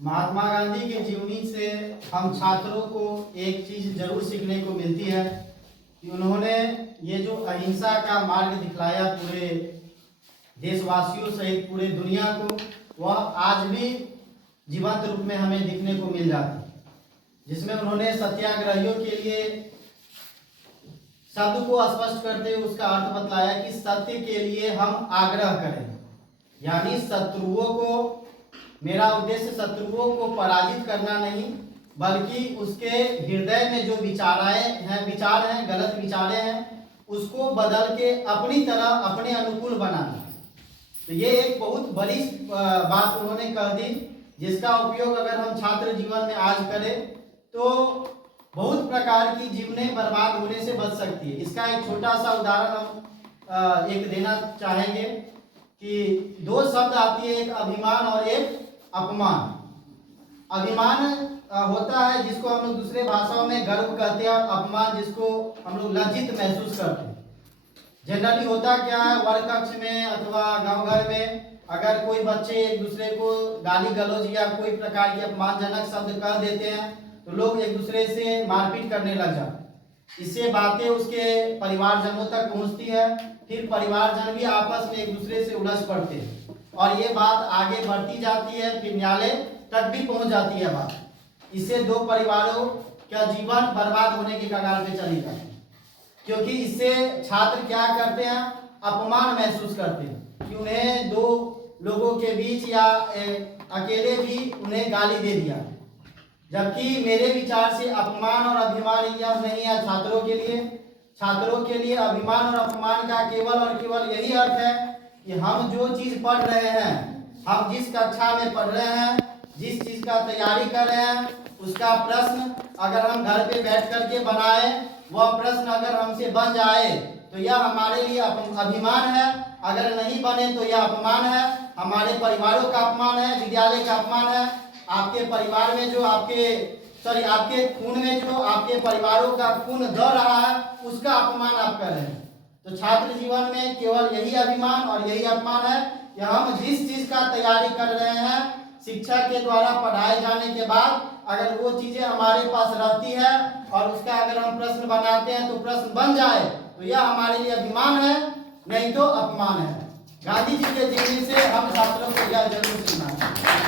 महात्मा गांधी के जीवनी से हम छात्रों को एक चीज जरूर सीखने को मिलती है कि उन्होंने ये जो अहिंसा का मार्ग दिखलाया पूरे देशवासियों सहित पूरे दुनिया को, वह आज भी जीवंत रूप में हमें दिखने को मिल जाती है। जिसमें उन्होंने सत्याग्रहियों के लिए शब्द को स्पष्ट करते हुए उसका अर्थ बतलाया कि सत्य के लिए हम आग्रह करें, यानी शत्रुओं को, मेरा उद्देश्य शत्रुओं को पराजित करना नहीं बल्कि उसके हृदय में जो विचार हैं गलत विचारें हैं, उसको बदल के अपनी तरह अपने अनुकूल बनाना। तो ये एक बहुत बड़ी बात उन्होंने कह दी, जिसका उपयोग अगर हम छात्र जीवन में आज करें तो बहुत प्रकार की जीवनें बर्बाद होने से बच सकती है। इसका एक छोटा सा उदाहरण हम एक देना चाहेंगे कि दो शब्द आती है, एक अभिमान और एक अपमान। अभिमान होता है जिसको हम लोग दूसरे भाषाओं में गर्व कहते हैं, और अपमान जिसको हम लोग लज्जित महसूस करते हैं। जनरली होता क्या है, वर्ग कक्ष में अथवा गांव घर में अगर कोई बच्चे एक दूसरे को गाली गलौज या कोई प्रकार के अपमानजनक शब्द कह देते हैं तो लोग एक दूसरे से मारपीट करने लग जाते हैं। इससे बातें उसके परिवारजनों तक पहुंचती है, फिर परिवारजन भी आपस में एक दूसरे से उलझ पड़ते हैं और ये बात आगे बढ़ती जाती है, फिर न्यायालय तक भी पहुंच जाती है बात। इससे दो परिवारों का जीवन बर्बाद होने के कगार पे चली जाती है, क्योंकि इससे छात्र क्या करते हैं, अपमान महसूस करते हैं कि उन्हें दो लोगों के बीच या अकेले भी उन्हें गाली दे दिया। जबकि मेरे विचार से अपमान और अभिमान यह नहीं है छात्रों के लिए। छात्रों के लिए अभिमान और अपमान का केवल और केवल यही अर्थ है कि हम जो चीज पढ़ रहे हैं, हम जिस कक्षा में पढ़ रहे हैं, जिस चीज का तैयारी कर रहे हैं, उसका प्रश्न अगर हम घर पे बैठ करके बनाए, वह प्रश्न अगर हमसे बन जाए तो यह हमारे लिए अभिमान है, अगर नहीं बने तो यह अपमान है। हमारे परिवारों का अपमान है, विद्यालय का अपमान है। आपके परिवार में जो आपके खून में जो आपके परिवारों का खून दौड़ रहा है, उसका अपमान आप कर रहे हैं। तो छात्र जीवन में केवल यही अभिमान और यही अपमान है कि हम जिस चीज का तैयारी कर रहे हैं, शिक्षा के द्वारा पढ़ाए जाने के बाद अगर वो चीजें हमारे पास रहती है और उसका अगर हम प्रश्न बनाते हैं तो प्रश्न बन जाए तो यह हमारे लिए अभिमान है, नहीं तो अपमान है। गांधी जी के जीवन से हम छात्रों को यह जरूर सीखना है।